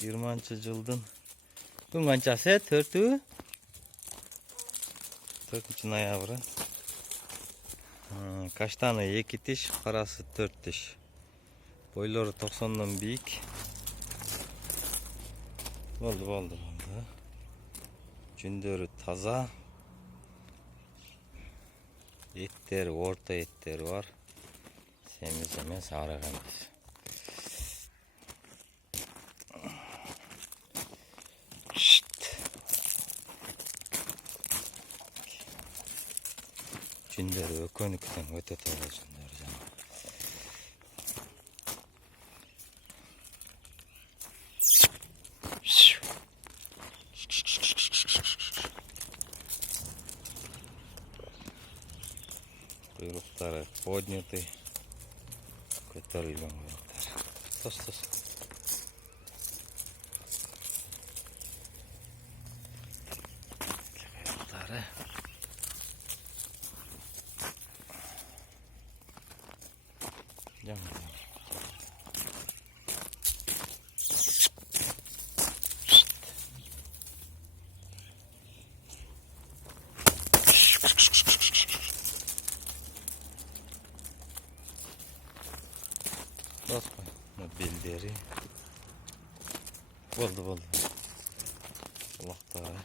20-жылдын күн канчасы? 4-ü? 4-ноябрь. Каштаны 2 тиш, карасы 4 тиш. Бойлору 90-дон бийик. Болду. Жүндөрү таза. Еттери, орта еттери бар. Семиз эмес, арык эмес. Жүндөрү өкөнүкүнөн өтө таза жүндөрү жана. Куйруктары подняты. Көтөрүлгөн куйруктар. Тос. Куйруктары. Баспа, белдери. Болду. Кулактары.